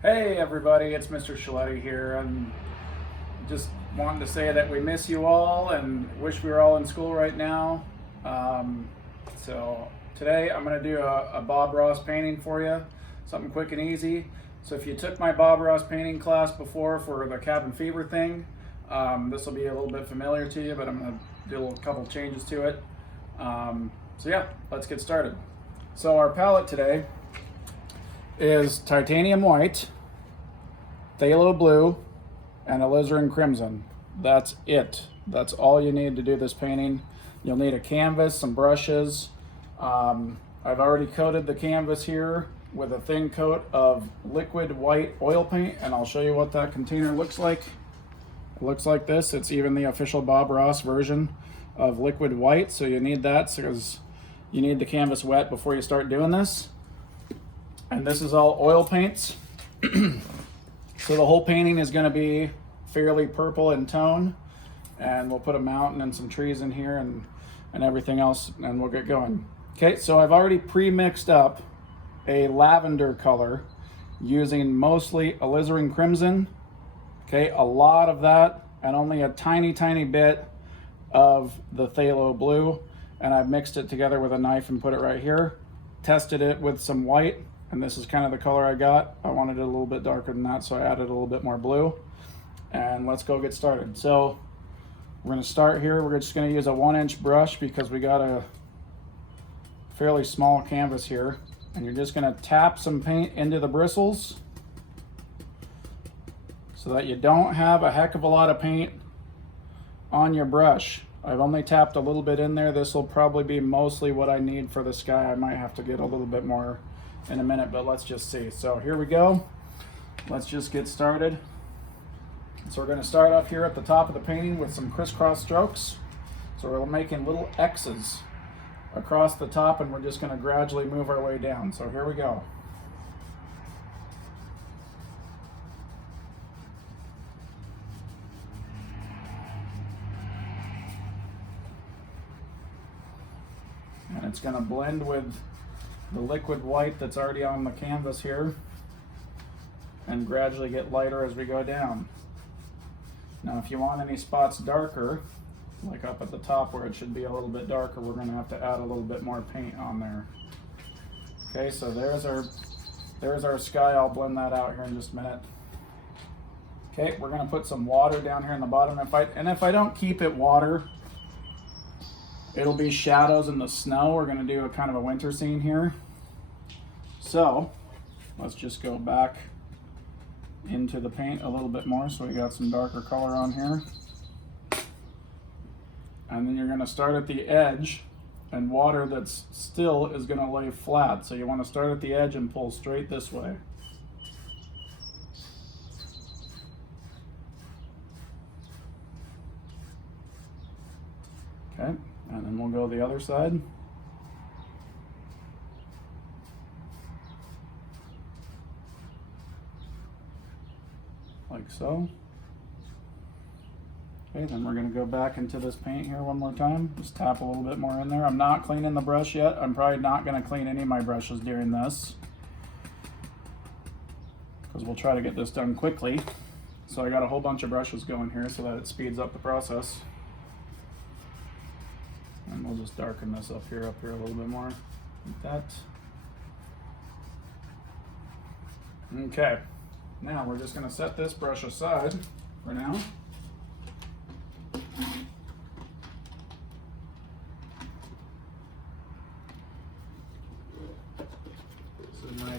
Hey everybody, it's Mr. Schletty here. I'm just wanting to say that we miss you all and wish we were all in school right now. So today I'm going to do a Bob Ross painting for you, something quick and easy. So if you took my Bob Ross painting class before for the cabin fever thing, this will be a little bit familiar to you, but I'm going to do a couple changes to it. So yeah, let's get started. So our palette today is titanium white, phthalo blue, and alizarin crimson. That's it. That's all you need to do this painting. You'll need a canvas, some brushes. I've already coated the canvas here with a thin coat of liquid white oil paint, and I'll show you what that container looks like. It looks like this. It's even the official Bob Ross version of liquid white, so you need that because you need the canvas wet before you start doing this. And this is all oil paints. So the whole painting is going to be fairly purple in tone, and we'll put a mountain and some trees in here and everything else, and we'll get going. Okay, so I've already pre-mixed up a lavender color using mostly alizarin crimson. Okay, a lot of that and only a tiny bit of the phthalo blue, and I've mixed it together with a knife and put it right here. Tested it with some white, and this is kind of the color I got. I wanted it a little bit darker than that, so I added a little bit more blue. And let's go get started. So we're going to start here. We're just going to use a 1-inch brush because we got a fairly small canvas here. And you're just going to tap some paint into the bristles so that you don't have a heck of a lot of paint on your brush. I've only tapped a little bit in there. This will probably be mostly what I need for the sky. I might have to get a little bit more in a minute, but let's just see. So here we go. Let's just get started. So we're going to start up here at the top of the painting with some crisscross strokes. So we're making little X's across the top, and we're just going to gradually move our way down. So here we go. And it's going to blend with the liquid white that's already on the canvas here and gradually get lighter as we go down. Now if you want any spots darker, like up at the top where it should be a little bit darker, we're going to have to add a little bit more paint on there. Okay, so there's our sky. I'll blend that out here in just a minute. Okay, we're going to put some water down here in the bottom. If I don't keep it water, it'll be shadows in the snow. We're going to do a kind of a winter scene here. So let's just go back into the paint a little bit more so we got some darker color on here. And then you're going to start at the edge, and water that's still is going to lay flat. So you want to start at the edge and pull straight this way. Okay, and then we'll go the other side. Like so. Okay, then we're going to go back into this paint here one more time. Just tap a little bit more in there. I'm not cleaning the brush yet. I'm probably not going to clean any of my brushes during this, because we'll try to get this done quickly. So I got a whole bunch of brushes going here so that it speeds up the process. And we'll just darken this up here a little bit more, like that. Okay, now we're just going to set this brush aside for now. This is my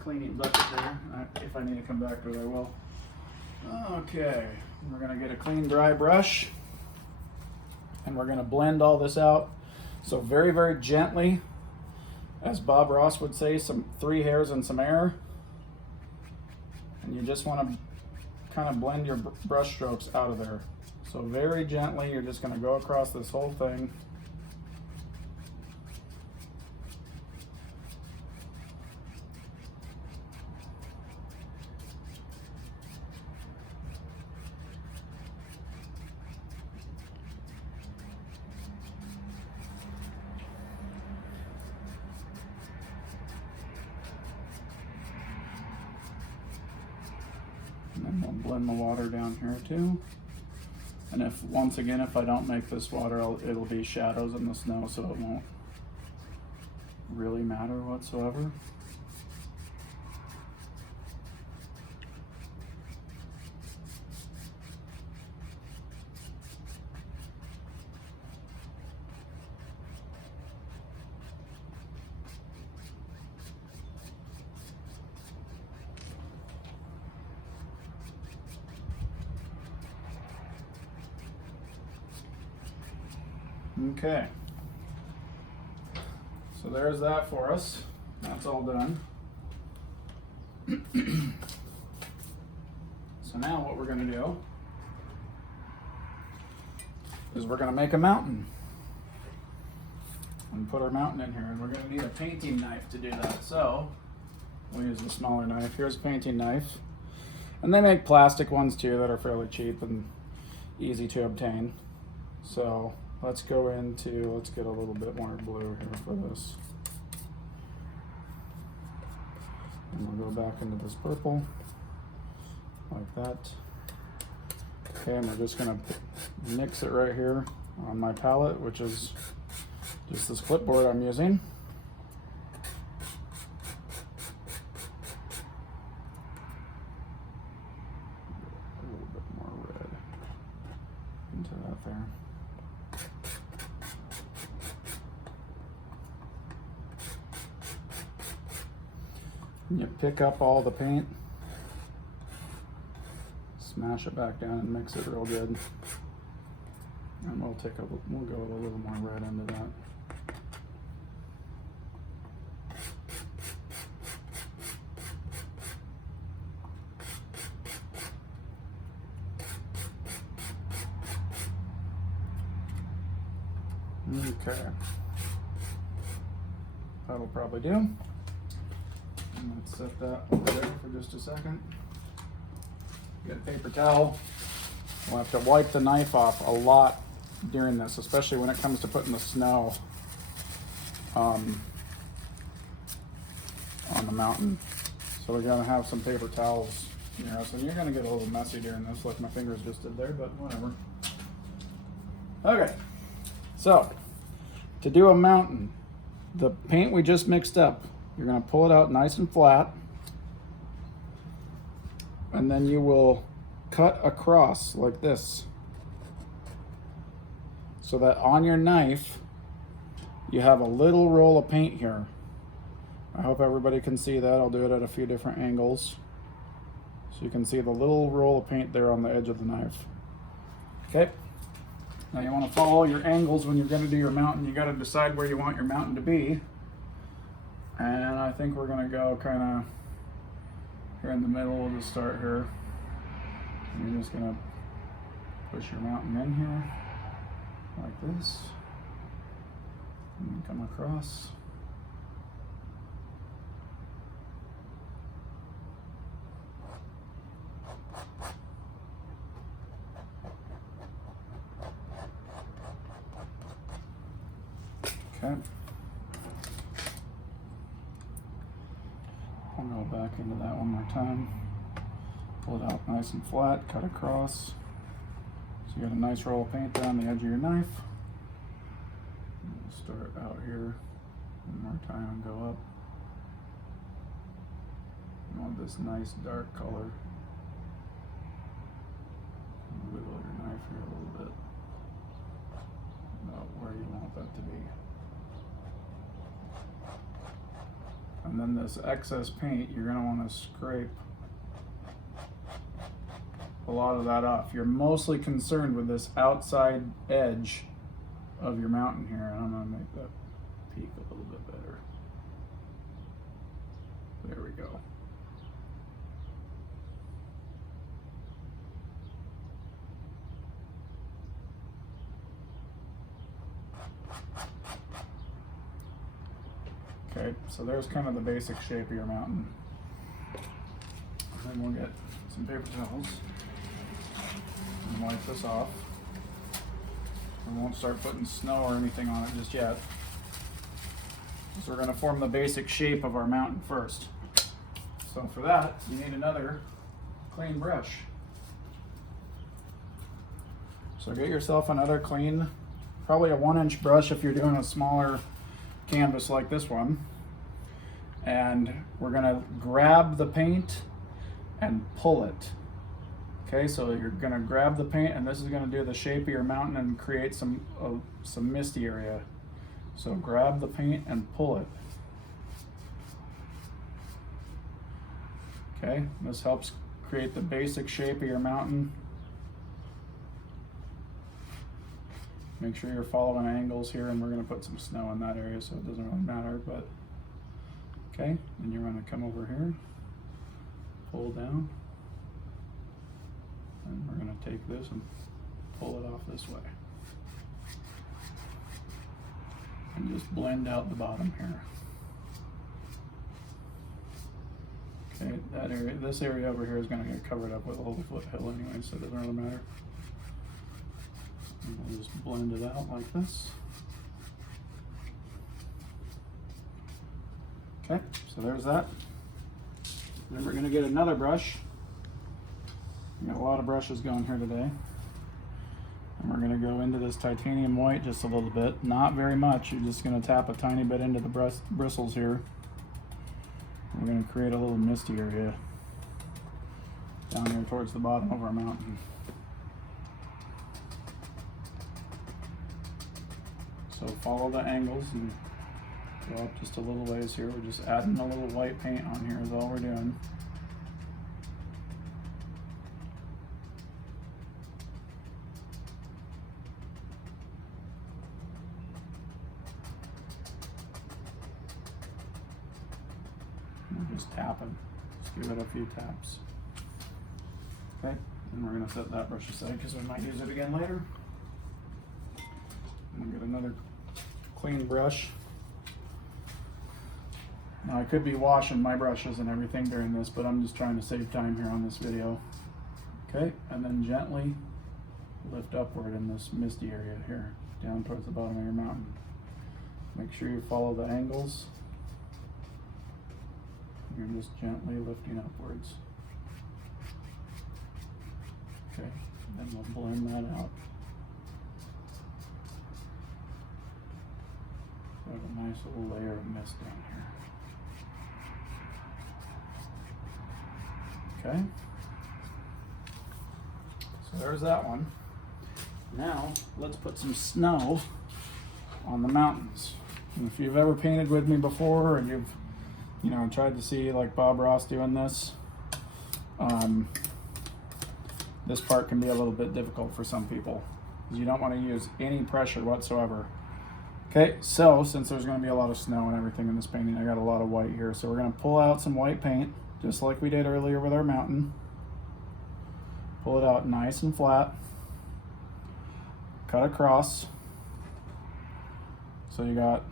cleaning bucket there. If I need to come back to it, I will. Okay, we're going to get a clean, dry brush, and we're going to blend all this out. So very gently, as Bob Ross would say, some 3 hairs and some air. And you just want to kind of blend your brush strokes out of there. So very gently, you're just going to go across this whole thing. And then we'll blend the water down here too. And if, once again, if I don't make this water, it'll be shadows in the snow, so it won't really matter whatsoever. Okay, so there's that for us. That's all done. So now what we're going to do is we're going to make a mountain and put our mountain in here, and we're going to need a painting knife to do that. So we'll use a smaller knife. Here's a painting knife, and they make plastic ones too that are fairly cheap and easy to obtain. So let's get a little bit more blue here for this. And we'll go back into this purple, like that. Okay, and we're just gonna mix it right here on my palette, which is just this clipboard I'm using. A little bit more red into that there. You pick up all the paint, smash it back down and mix it real good. And we'll go a little more red into that. Okay. That'll probably do. Let's set that over there for just a second. Get a paper towel. We'll have to wipe the knife off a lot during this, especially when it comes to putting the snow on the mountain. So we're gonna have some paper towels near us, and you're gonna get a little messy during this, like my fingers just did there, but whatever. Okay, so to do a mountain, the paint we just mixed up, you're going to pull it out nice and flat, and then you will cut across like this, so that on your knife you have a little roll of paint here. I hope everybody can see that. I'll do it at a few different angles so you can see the little roll of paint there on the edge of the knife. Okay, now you want to follow your angles when you're going to do your mountain. You got to decide where you want your mountain to be. And I think we're gonna go kind of here in the middle. We'll just start here. And you're just gonna push your mountain in here like this, and come across. Okay. I'll go back into that one more time. Pull it out nice and flat, cut across. So you got a nice roll of paint down the edge of your knife. We'll start out here one more time and go up. You want this nice dark color. Wiggle your knife here a little bit. About where you want that to be. And then this excess paint, you're going to want to scrape a lot of that off. You're mostly concerned with this outside edge of your mountain here, and I'm going to make that peak a little bit better. There we go. Okay, so there's kind of the basic shape of your mountain. Then we'll get some paper towels and wipe this off. We won't start putting snow or anything on it just yet. So we're going to form the basic shape of our mountain first. So for that, you need another clean brush. So get yourself another clean, probably a 1-inch brush if you're doing a smaller canvas like this one. And we're gonna grab the paint and pull it. Okay, so you're gonna grab the paint, and this is gonna do the shape of your mountain and create some misty area. So grab the paint and pull it. Okay, this helps create the basic shape of your mountain. Make sure you're following angles here, and we're gonna put some snow in that area, so it doesn't really matter, but okay, then you're gonna come over here, pull down, and we're gonna take this and pull it off this way. And just blend out the bottom here. Okay, that area, this area over here is gonna get covered up with a whole foothill anyway, so it doesn't really matter. And we'll just blend it out like this. Okay, so there's that. Then we're gonna get another brush. We got a lot of brushes going here today. And we're gonna go into this titanium white just a little bit, not very much. You're just gonna tap a tiny bit into the bristles here. We're gonna create a little misty area down here towards the bottom of our mountain. So follow the angles and go up just a little ways here. We're just adding a little white paint on here is all we're doing. We're just tapping. Just give it a few taps. Okay, and we're gonna set that brush aside because we might use it again later. And we'll get another clean brush. Now I could be washing my brushes and everything during this, but I'm just trying to save time here on this video. Okay, and then gently lift upward in this misty area here, down towards the bottom of your mountain. Make sure you follow the angles. You're just gently lifting upwards. Okay, then we'll blend that out. We have a nice little layer of mist down here. Okay. So there's that one. Now let's put some snow on the mountains. And if you've ever painted with me before, and you've tried to see like Bob Ross doing this, this part can be a little bit difficult for some people. You don't want to use any pressure whatsoever. Okay, so since there's going to be a lot of snow and everything in this painting, I got a lot of white here. So we're going to pull out some white paint, just like we did earlier with our mountain. Pull it out nice and flat. Cut across. So you got,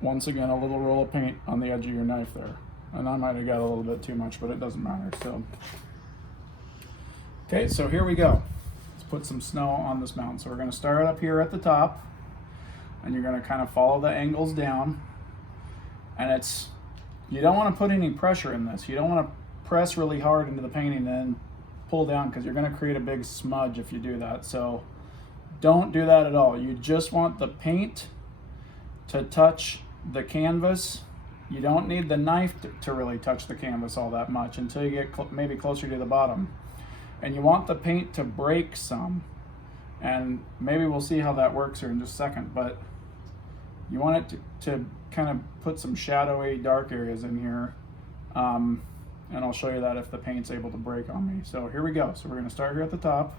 once again, a little roll of paint on the edge of your knife there. And I might have got a little bit too much, but it doesn't matter. So, okay, so here we go. Let's put some snow on this mountain. So we're going to start up here at the top, and you're going to kind of follow the angles down. And you don't want to put any pressure in this. You don't want to press really hard into the painting and then pull down, because you're going to create a big smudge if you do that. So don't do that at all. You just want the paint to touch the canvas. You don't need the knife to really touch the canvas all that much until you get maybe closer to the bottom. And you want the paint to break some. And maybe we'll see how that works here in just a second, but you want it to kind of put some shadowy dark areas in here. And I'll show you that if the paint's able to break on me. So here we go. So we're going to start here at the top.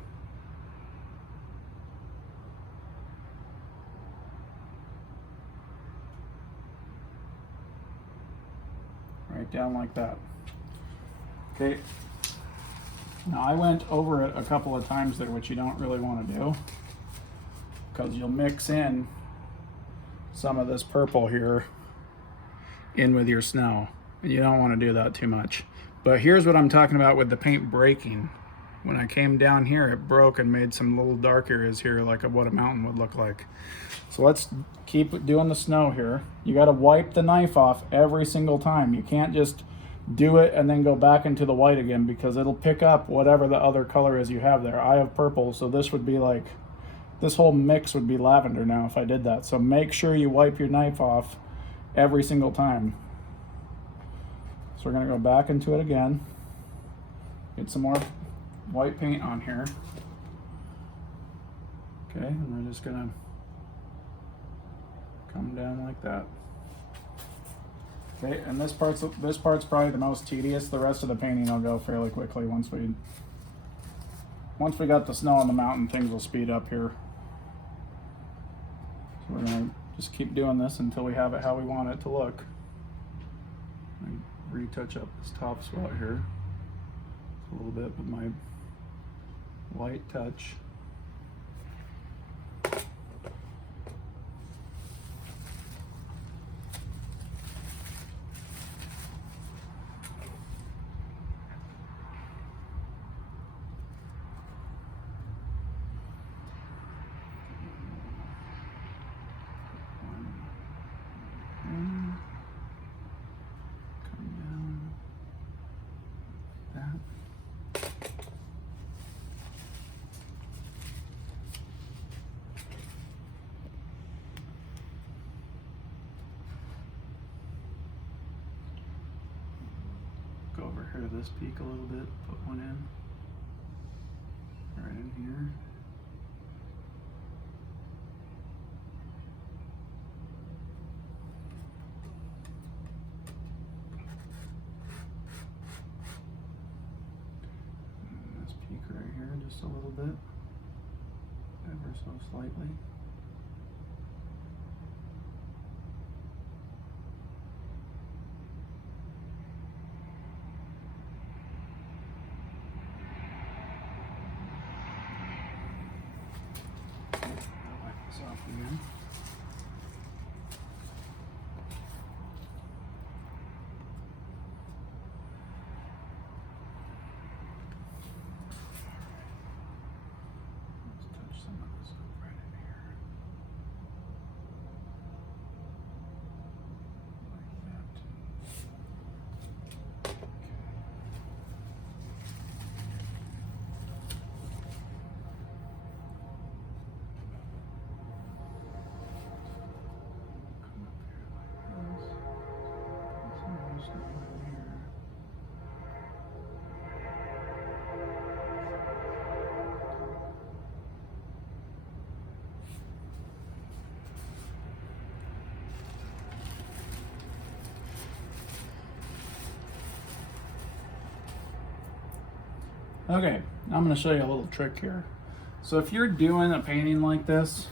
Right down like that. Okay. Now I went over it a couple of times there, which you don't really want to do, because you'll mix in some of this purple here in with your snow, and you don't want to do that too much. But here's what I'm talking about with the paint breaking. When I came down here, it broke and made some little dark areas here, like of what a mountain would look like. So let's keep doing the snow here. You got to wipe the knife off every single time. You can't just do it and then go back into the white again, because it'll pick up whatever the other color is you have there. I have purple, so this would be like, this whole mix would be lavender now if I did that. So make sure you wipe your knife off every single time. So we're gonna go back into it again, get some more white paint on here. Okay, and we're just gonna come down like that. Okay, and this part's probably the most tedious. The rest of the painting will go fairly quickly once we got the snow on the mountain. Things will speed up here. So we're gonna just keep doing this until we have it how we want it to look. I retouch up this top spot here a little bit with my light touch. Go over here to this peak a little bit, put one in, right in here. And this peak right here, just a little bit, ever so slightly. Again. Let's touch some of this up right in here. Like that. Okay, I'm going to show you a little trick here. So if you're doing a painting like this,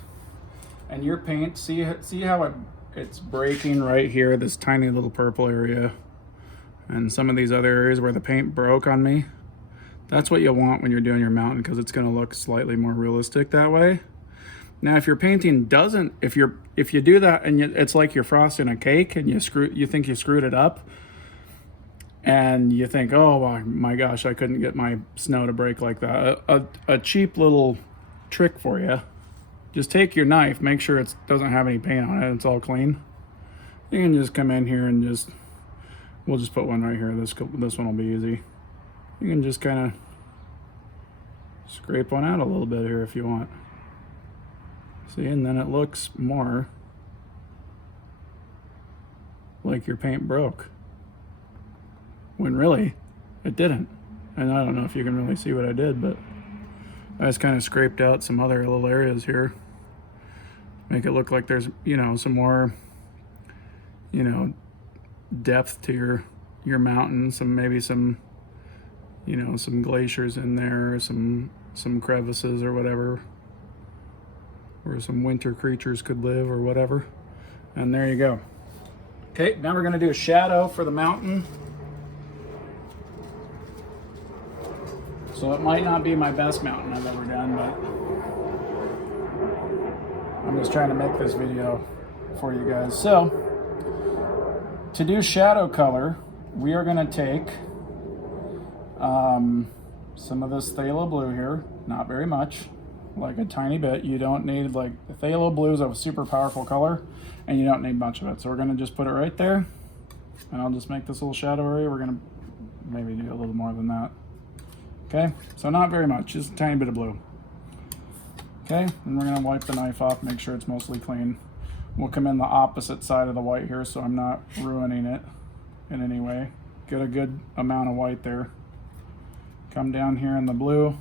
and your paint, see how it's breaking right here, this tiny little purple area, and some of these other areas where the paint broke on me? That's what you want when you're doing your mountain, because it's going to look slightly more realistic that way. Now, if your painting doesn't, if you do that and it's like you're frosting a cake and you think you screwed it up, and you think, oh my gosh, I couldn't get my snow to break like that. A cheap little trick for you. Just take your knife, make sure it doesn't have any paint on it, it's all clean. You can just come in here and we'll just put one right here. This one will be easy. You can just kind of scrape one out a little bit here if you want. See, and then it looks more like your paint broke, when really it didn't. And I don't know if you can really see what I did, but I just kind of scraped out some other little areas here, make it look like there's, some more, depth to your mountain, maybe some glaciers in there, some crevices or whatever, where some winter creatures could live or whatever. And there you go. Okay, now we're gonna do a shadow for the mountain. So it might not be my best mountain I've ever done, but I'm just trying to make this video for you guys. So to do shadow color, we are gonna take some of this phthalo blue here, not very much, like a tiny bit. You don't need, the phthalo blue is a super powerful color, and you don't need much of it. So we're gonna just put it right there. And I'll just make this little shadow area. We're gonna maybe do a little more than that. Okay, so not very much, just a tiny bit of blue. Okay, and we're gonna wipe the knife off, make sure it's mostly clean. We'll come in the opposite side of the white here so I'm not ruining it in any way. Get a good amount of white there. Come down here in the blue.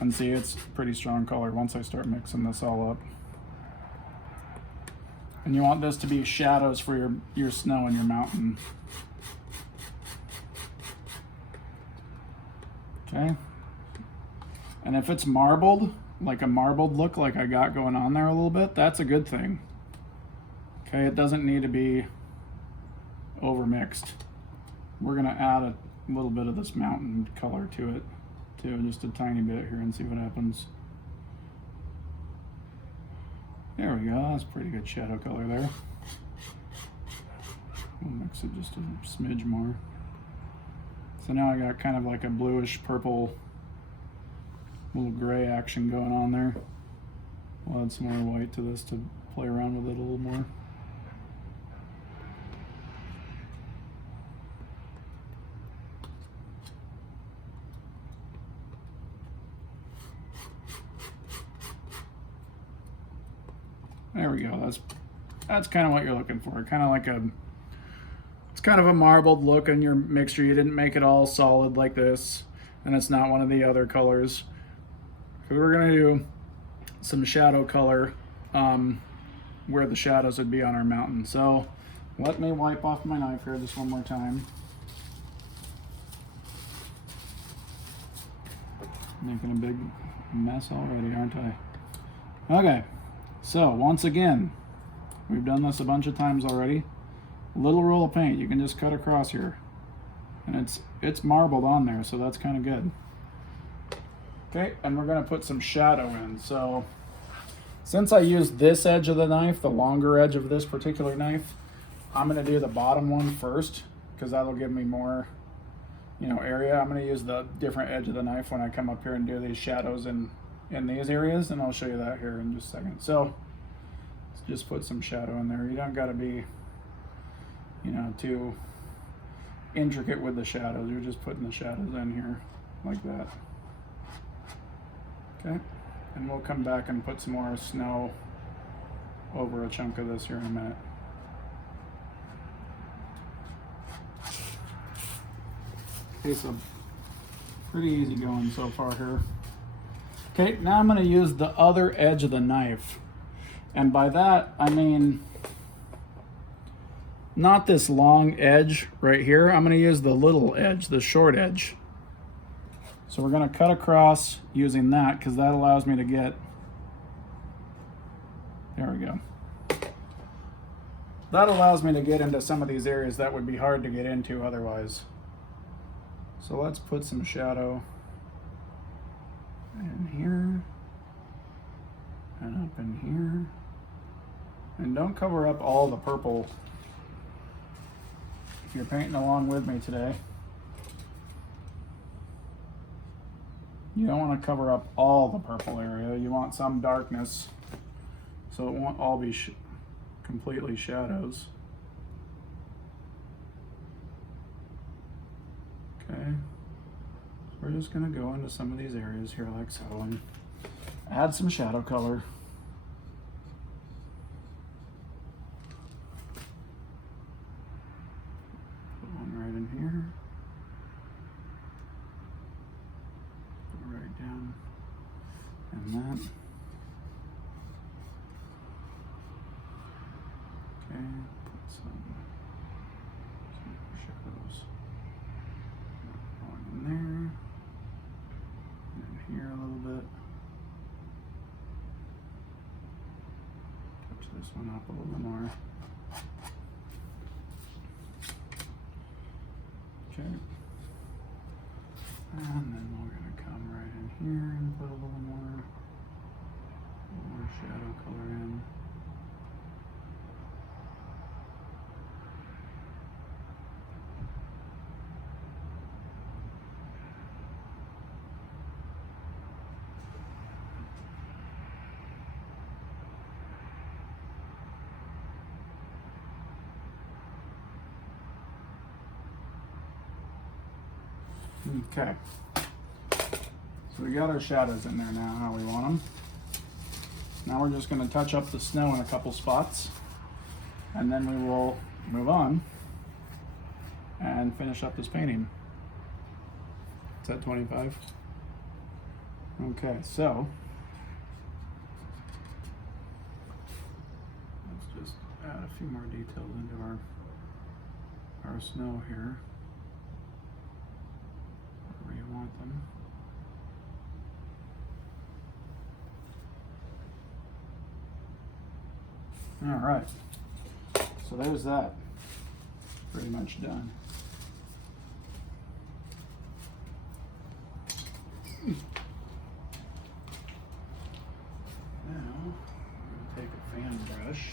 And see, it's pretty strong color once I start mixing this all up. And you want this to be shadows for your snow and your mountain. Okay. And if it's marbled, like a marbled look like I got going on there a little bit, that's a good thing. Okay, it doesn't need to be over mixed. We're gonna add a little bit of this mountain color to it too, just a tiny bit here, and see what happens. There we go, that's pretty good shadow color there. We'll mix it just a smidge more. So now I got kind of like a bluish purple, little gray action going on there. We'll add some more white to this to play around with it a little more. There we go. That's kind of what you're looking for. Kind of like it's kind of a marbled look in your mixture. You didn't make it all solid like this, and it's not one of the other colors. So we're gonna do some shadow color where the shadows would be on our mountain. So let me wipe off my knife here just one more time. Making a big mess already, aren't I? Okay. So once again, we've done this a bunch of times already. Little roll of paint, you can just cut across here. And it's marbled on there, so that's kind of good. Okay, and we're gonna put some shadow in. So since I used this edge of the knife, the longer edge of this particular knife, I'm gonna do the bottom one first, because that'll give me more, area. I'm gonna use the different edge of the knife when I come up here and do these shadows in these areas, and I'll show you that here in just a second. So let's just put some shadow in there. You don't got to be, too intricate with the shadows. You're just putting the shadows in here like that. Okay, and we'll come back and put some more snow over a chunk of this here in a minute. Okay, so pretty easy going so far here. Okay, now I'm going to use the other edge of the knife. And by that, I mean, not this long edge right here. I'm going to use the little edge, the short edge. So we're going to cut across using that, because that allows me to get, there we go. That allows me to get into some of these areas that would be hard to get into otherwise. So let's put some shadow in here and up in here, and don't cover up all the purple if you're painting along with me today. You don't want to cover up all the purple area. You want some darkness, so it won't all be completely shadows. Okay. We're just going to go into some of these areas here like so and add some shadow color. Put one right in here. Put right down in that. Okay, put some shadows going in there. Here a little bit. Touch this one up a little bit more. Okay. And then we're going to come right in here and put a little more shadow color in. Okay. So we got our shadows in there now, how we want them. Now we're just going to touch up the snow in a couple spots, and then we will move on and finish up this painting. Is that 25? Okay, so let's just add a few more details into our snow here, where you want them. All right, so there's that, pretty much done. Now, I'm going to take a fan brush.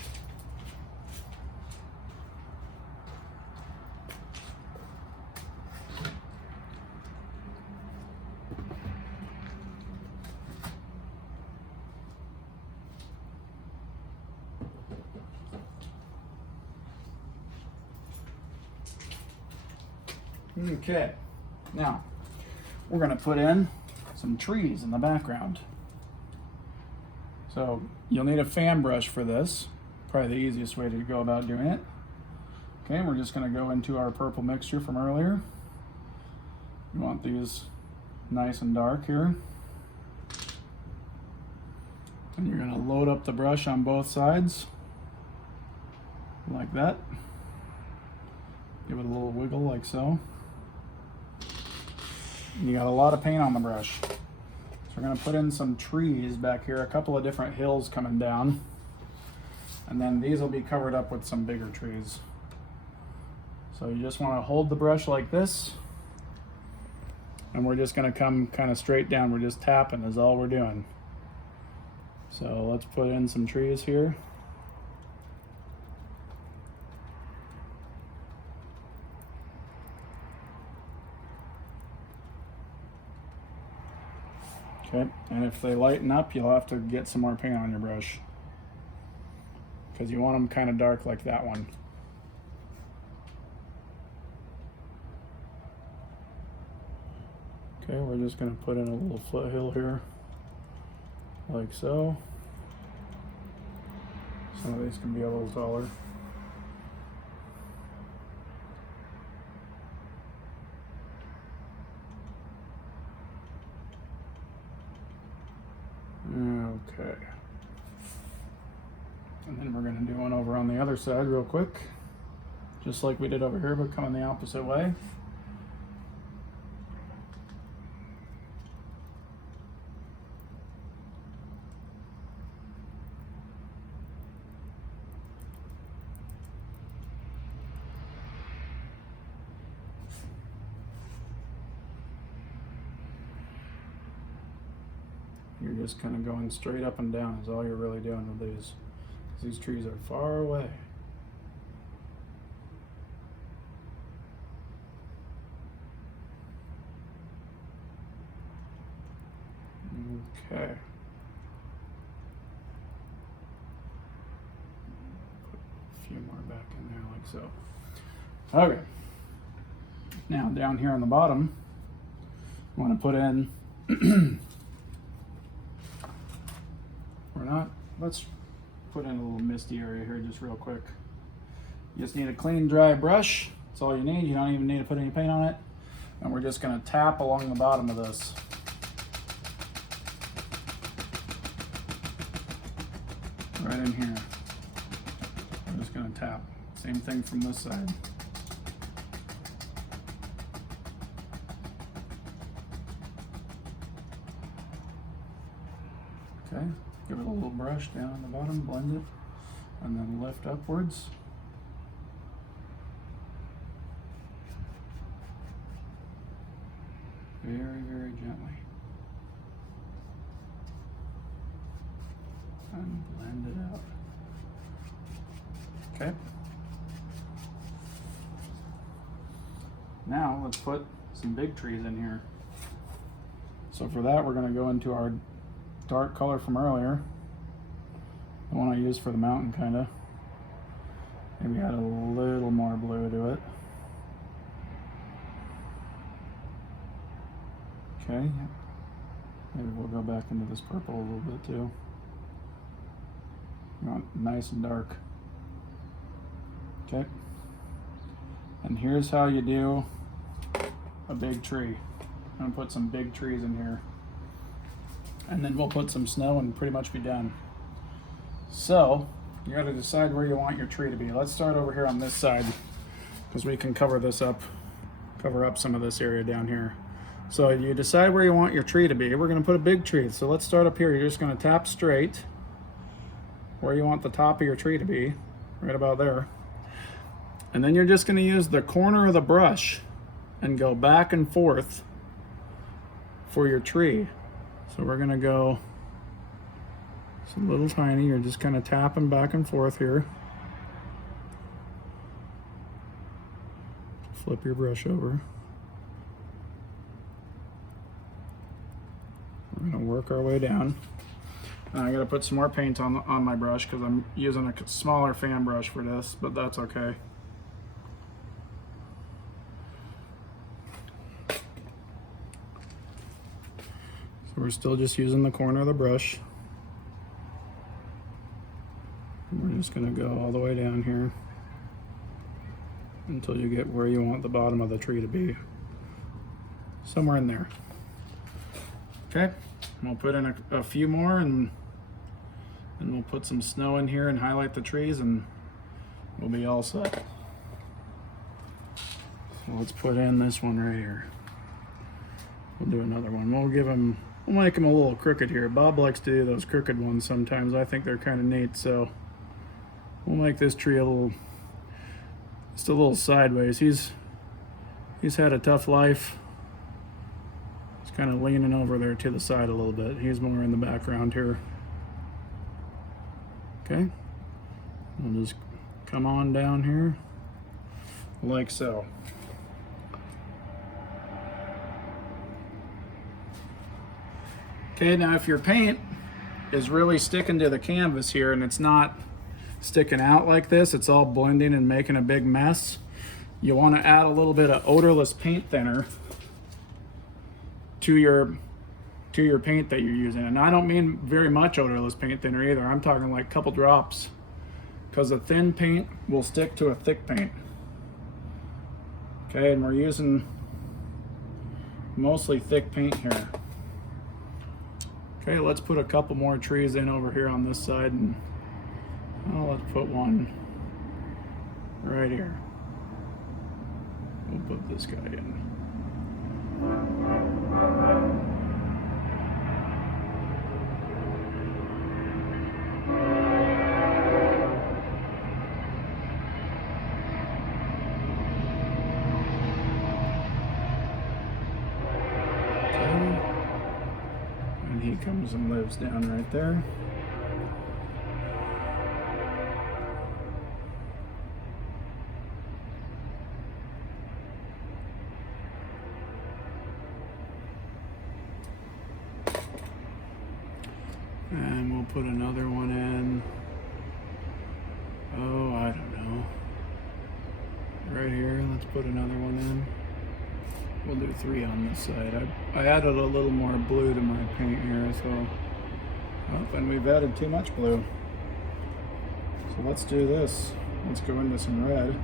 Okay, now we're going to put in some trees in the background. So you'll need a fan brush for this, probably the easiest way to go about doing it. Okay, we're just going to go into our purple mixture from earlier. You want these nice and dark here. And you're going to load up the brush on both sides, like that. Give it a little wiggle like so. You got a lot of paint on the brush. So we're going to put in some trees back here, a couple of different hills coming down. And then these will be covered up with some bigger trees. So you just want to hold the brush like this. And we're just going to come kind of straight down. We're just tapping is all we're doing. So let's put in some trees here. Okay, and if they lighten up, you'll have to get some more paint on your brush, because you want them kind of dark like that one. Okay, we're just going to put in a little foothill here, like so. Some of these can be a little taller. Okay. And then we're going to do one over on the other side real quick, just like we did over here, but coming the opposite way. You're just kind of going straight up and down is all you're really doing with these. These trees are far away. Okay. Put a few more back in there like so. Okay. Now down here on the bottom, I want to put in let's put in a little misty area here just real quick. You just need a clean, dry brush. That's all you need. You don't even need to put any paint on it. And we're just going to tap along the bottom of this. Right in here. I'm just going to tap. Same thing from this side. Okay. Give it a little brush down on the bottom, blend it, and then lift upwards. Very, very gently. And blend it out. Okay. Now let's put some big trees in here. So for that, we're going to go into our dark color from earlier, the one I used for the mountain, kind of. Maybe add a little more blue to it. Okay, maybe we'll go back into this purple a little bit too. You want nice and dark. Okay, and here's how you do a big tree. I'm gonna put some big trees in here, and then we'll put some snow and pretty much be done. So you got to decide where you want your tree to be. Let's start over here on this side, because we can cover this up, cover up some of this area down here. So you decide where you want your tree to be. We're going to put a big tree. So let's start up here. You're just going to tap straight where you want the top of your tree to be, right about there. And then you're just going to use the corner of the brush and go back and forth for your tree. So we're going to go, it's a little tiny. You're just kind of tapping back and forth here. Flip your brush over. We're going to work our way down. I got to put some more paint on my brush because I'm using a smaller fan brush for this, but that's okay. So we're still just using the corner of the brush. We're just going to go all the way down here until you get where you want the bottom of the tree to be. Somewhere in there. Okay, we'll put in a few more, and then we'll put some snow in here and highlight the trees, and we'll be all set. So let's put in this one right here. We'll do another one. We'll make them a little crooked here. Bob likes to do those crooked ones sometimes. I think they're kind of neat, so we'll make this tree just a little sideways. He's had a tough life. He's kind of leaning over there to the side a little bit. He's more in the background here. Okay, we'll just come on down here like so. Okay, now if your paint is really sticking to the canvas here and it's not sticking out like this, it's all blending and making a big mess, you want to add a little bit of odorless paint thinner to your paint that you're using. And I don't mean very much odorless paint thinner either. I'm talking like a couple drops, because a thin paint will stick to a thick paint. Okay, and we're using mostly thick paint here. Okay, let's put a couple more trees in over here on this side, and let's put one right here. We'll put this guy in. And he comes and lives down right there. And we'll put another one in. Oh, I don't know. Right here, let's put another one in. We'll do 3 on this side. I added a little more blue to my paint here, so and we've added too much blue. So let's do this. Let's go into some red.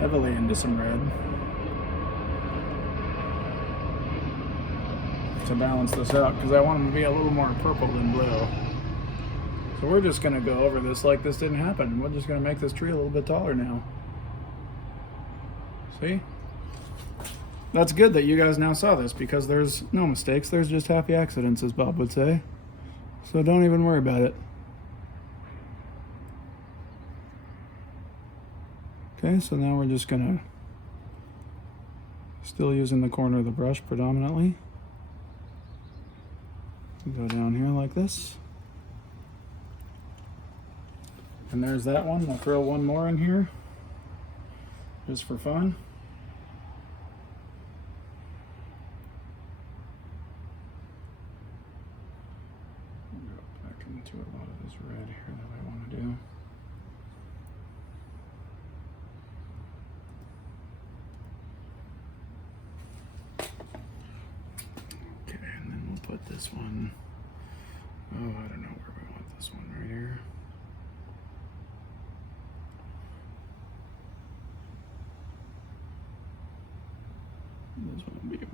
Heavily into some red to balance this out, because I want them to be a little more purple than blue. So we're just going to go over this like this didn't happen. We're just going to make this tree a little bit taller now. See? That's good that you guys now saw this, because there's no mistakes. There's just happy accidents, as Bob would say. So don't even worry about it. Okay, so now we're just gonna, still using the corner of the brush predominantly, go down here like this. And there's that one. We'll throw one more in here, just for fun. Go back into to a lot of this red here that I want to do. Okay, and then we'll put this one, oh, I don't know where we want this one, right here. This one will be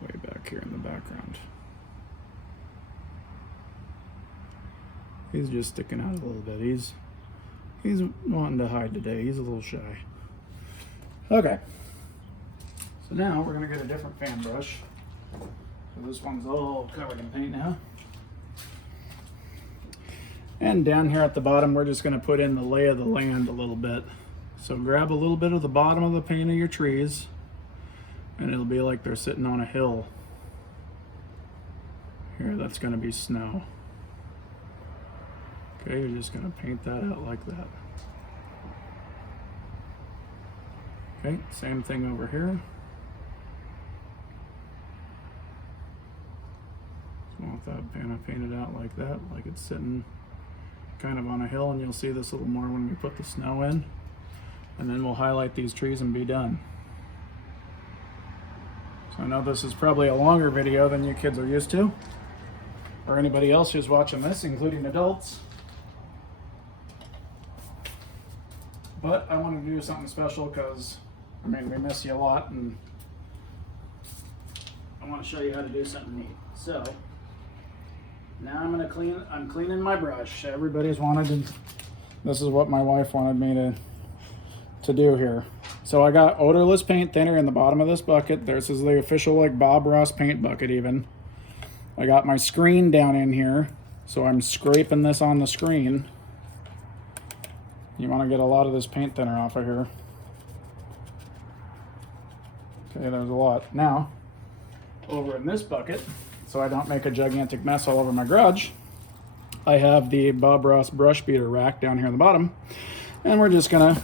way back here in the background. He's just sticking out a little bit. He's wanting to hide today. He's a little shy. Okay. So now we're gonna get a different fan brush. So this one's all covered in paint now. And down here at the bottom, we're just gonna put in the lay of the land a little bit. So grab a little bit of the bottom of the paint of your trees, and it'll be like they're sitting on a hill. Here, that's gonna be snow. Okay, you're just gonna paint that out like that. Okay, same thing over here. So want that kind of painted out like that, like it's sitting kind of on a hill, and you'll see this a little more when we put the snow in. And then we'll highlight these trees and be done. So I know this is probably a longer video than you kids are used to, or anybody else who's watching this, including adults. But I wanted to do something special because, I mean, we miss you a lot, and I want to show you how to do something neat. So now I'm cleaning my brush. Everybody's wanted to, this is what my wife wanted me to do here. So I got odorless paint thinner in the bottom of this bucket. This is the official like Bob Ross paint bucket even. I got my screen down in here, so I'm scraping this on the screen. You want to get a lot of this paint thinner off of here. Okay, there's a lot. Now, over in this bucket, so I don't make a gigantic mess all over my garage, I have the Bob Ross brush beater rack down here in the bottom. And we're just gonna,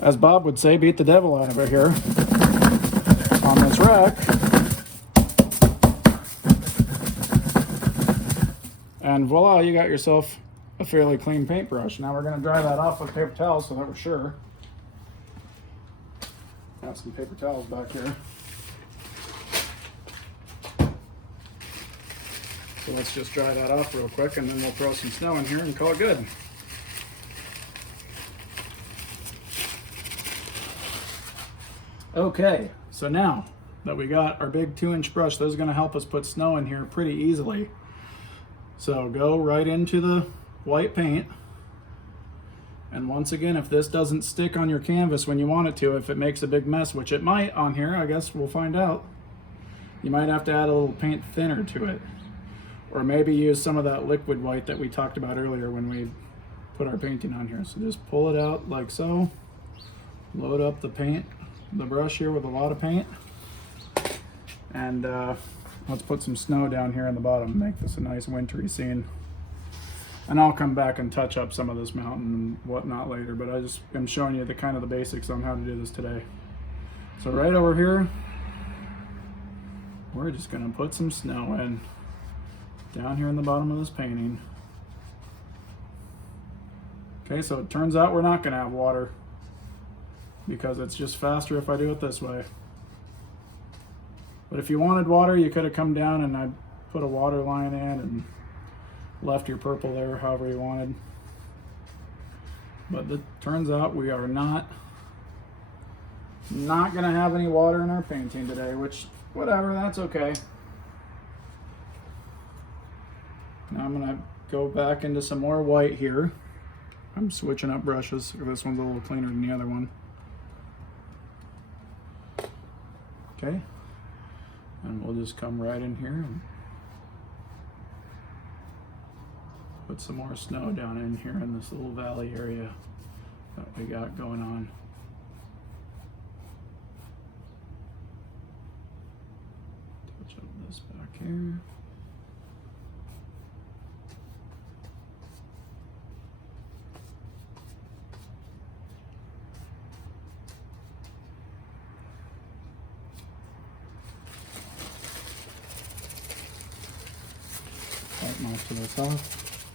as Bob would say, beat the devil out of it here on this rack. And voila, you got yourself a fairly clean paintbrush. Now we're going to dry that off with paper towels so that we're sure. Got some paper towels back here. So let's just dry that off real quick, and then we'll throw some snow in here and call it good. Okay, so now that we got our big 2-inch brush, this is going to help us put snow in here pretty easily. So go right into the white paint, and once again, if this doesn't stick on your canvas when you want it to, if it makes a big mess, which it might on here, I guess we'll find out, you might have to add a little paint thinner to it, or maybe use some of that liquid white that we talked about earlier when we put our painting on here. So just pull it out like so, load up the paint, the brush here with a lot of paint, and let's put some snow down here in the bottom, make this a nice wintry scene. And I'll come back and touch up some of this mountain and whatnot later, but I just am showing you the kind of the basics on how to do this today. So right over here, we're just gonna put some snow in down here in the bottom of this painting. Okay, so it turns out we're not gonna have water because it's just faster if I do it this way. But if you wanted water, you could have come down and I put a water line in and left your purple there however you wanted. But it turns out we are not gonna have any water in our painting today, which, whatever, that's okay. Now I'm gonna go back into some more white here. I'm switching up brushes. This one's a little cleaner than the other one. Okay. And we'll just come right in here and put some more snow down in here in this little valley area that we got going on. Touch up this back here. wipe most of this off.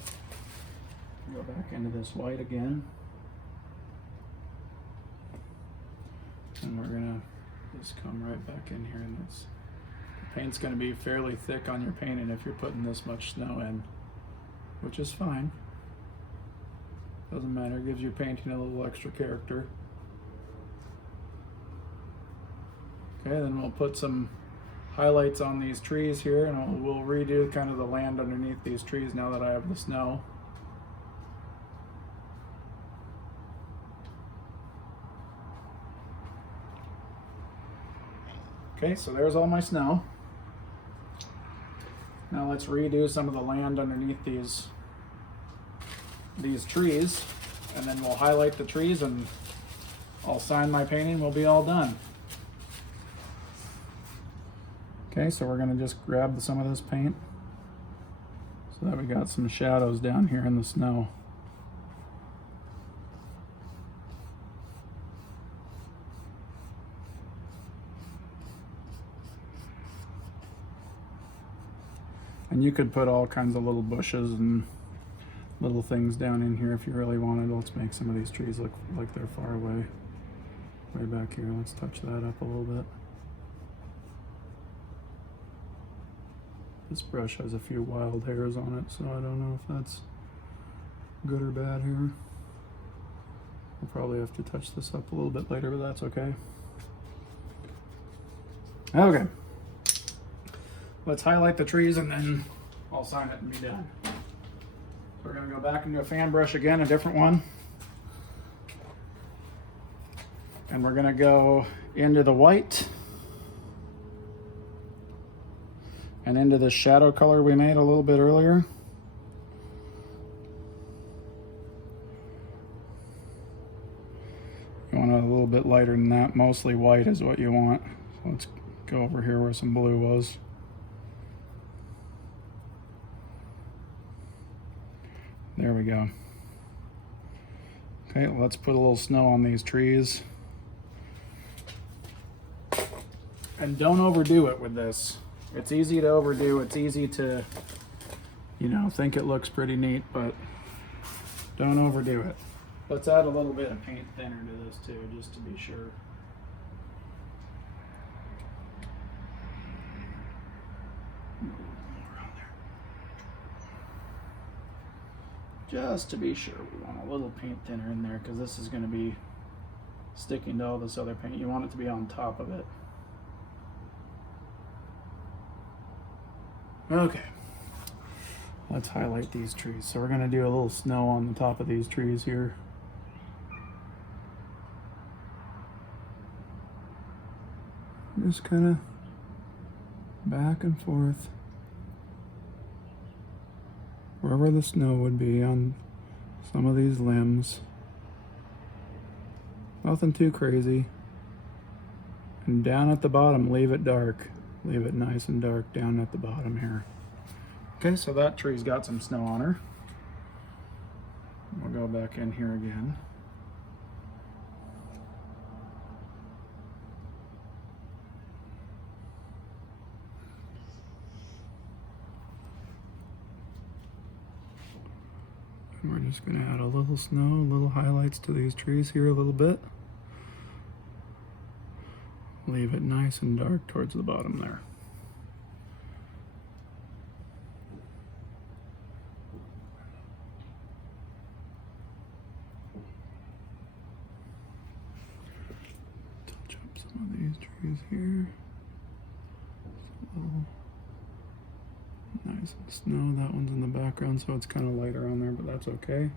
Go back into this white again. And we're gonna just come right back in here, and the paint's gonna be fairly thick on your painting if you're putting this much snow in, which is fine. Doesn't matter, it gives your painting a little extra character. Okay, then we'll put some highlights on these trees here, and we'll redo kind of the land underneath these trees now that I have the snow. Okay, so there's all my snow. Now let's redo some of the land underneath these trees, and then we'll highlight the trees and I'll sign my painting, we'll be all done. Okay, so we're gonna just grab some of this paint so that we got some shadows down here in the snow. And you could put all kinds of little bushes and little things down in here if you really wanted. Let's make some of these trees look like they're far away. Way back here, let's touch that up a little bit. This brush has a few wild hairs on it, so I don't know if that's good or bad here. We'll probably have to touch this up a little bit later, but that's okay. Okay. Let's highlight the trees and then I'll sign it and be done. So we're gonna go back into a fan brush again, a different one. And we're gonna go into the white and into the shadow color we made a little bit earlier. You want it a little bit lighter than that. Mostly white is what you want. So let's go over here where some blue was. There we go. Okay, let's put a little snow on these trees. And don't overdo it with this. It's easy to overdo, it's easy to, you know, think it looks pretty neat, but don't overdo it. Let's add a little bit of paint thinner to this too, just to be sure. Just to be sure, we want a little paint thinner in there because this is going to be sticking to all this other paint. You want it to be on top of it. Okay, let's highlight these trees. So we're going to do a little snow on the top of these trees here. Just kind of back and forth. Wherever the snow would be on some of these limbs. Nothing too crazy. And down at the bottom, leave it dark. Leave it nice and dark down at the bottom here. Okay, so that tree's got some snow on her. We'll go back in here again. And we're just gonna add a little snow, little highlights to these trees here a little bit. Leave it nice and dark towards the bottom there. Touch up some of these trees here. Nice and snow. That one's in the background, so it's kind of lighter on there, but that's okay.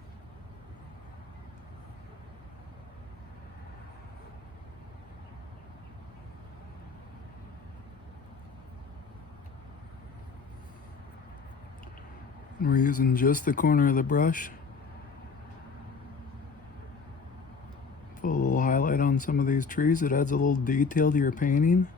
And we're using just the corner of the brush. Put a little highlight on some of these trees. It adds a little detail to your painting.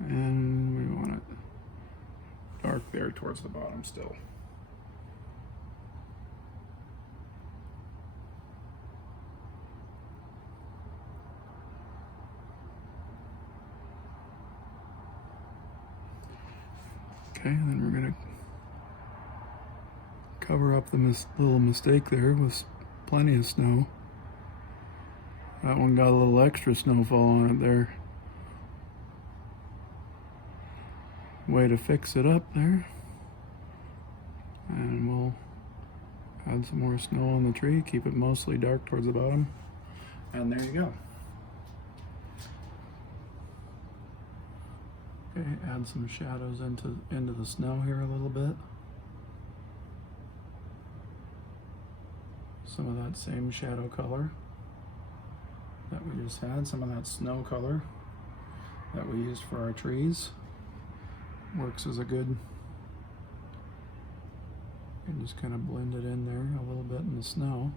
And we want it dark there towards the bottom still. Okay, then we're gonna cover up the little mistake there with plenty of snow. That one got a little extra snowfall on it there. Way to fix it up there. And we'll add some more snow on the tree, keep it mostly dark towards the bottom. And there you go. Okay, add some shadows into the snow here a little bit. Some of that same shadow color that we just had, some of that snow color that we used for our trees. Works as a good, and just kind of blend it in there a little bit in the snow.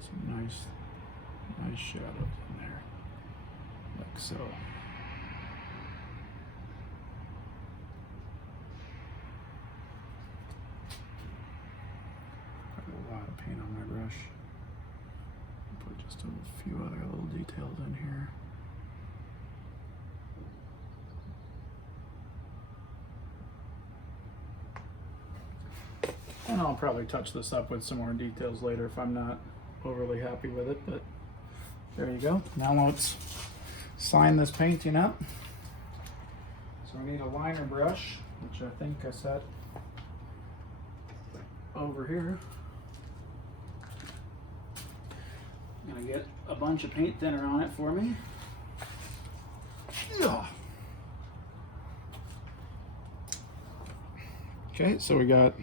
Some nice shadows in there, like so. Got a lot of paint on my brush. Put just a few other little details in here. And I'll probably touch this up with some more details later if I'm not overly happy with it, but there you go. Now let's sign this painting up. So I need a liner brush, which I think I set over here. I'm gonna get a bunch of paint thinner on it for me. Yeah. Okay, so we got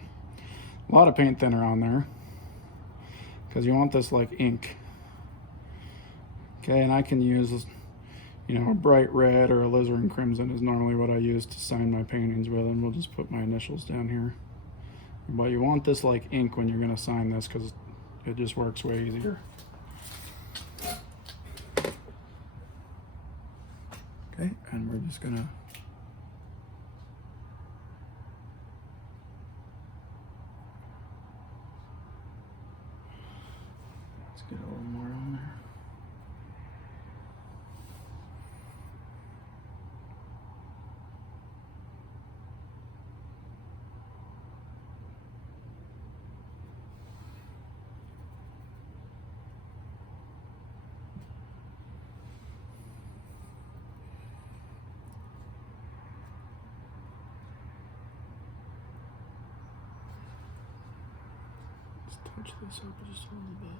a lot of paint thinner on there because you want this like ink. Okay, and I can use, you know, a bright red or a alizarin crimson is normally what I use to sign my paintings with, and we'll just put my initials down here. But you want this like ink when you're going to sign this because it just works way easier. Okay, and we're just going to get a little more on there. Let's touch this up just a little bit.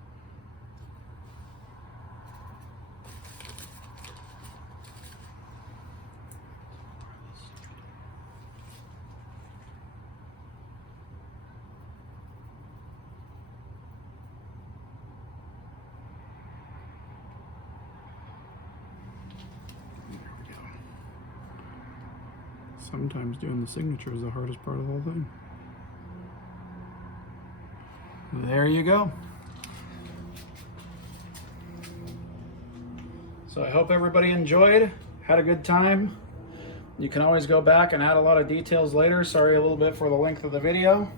Sometimes doing the signature is the hardest part of the whole thing. There you go. So I hope everybody enjoyed, had a good time. You can always go back and add a lot of details later. Sorry a little bit for the length of the video,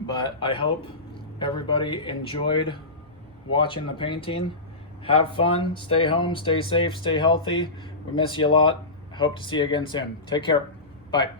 but I hope everybody enjoyed watching the painting. Have fun, stay home, stay safe, stay healthy. We miss you a lot. Hope to see you again soon. Take care. Bye.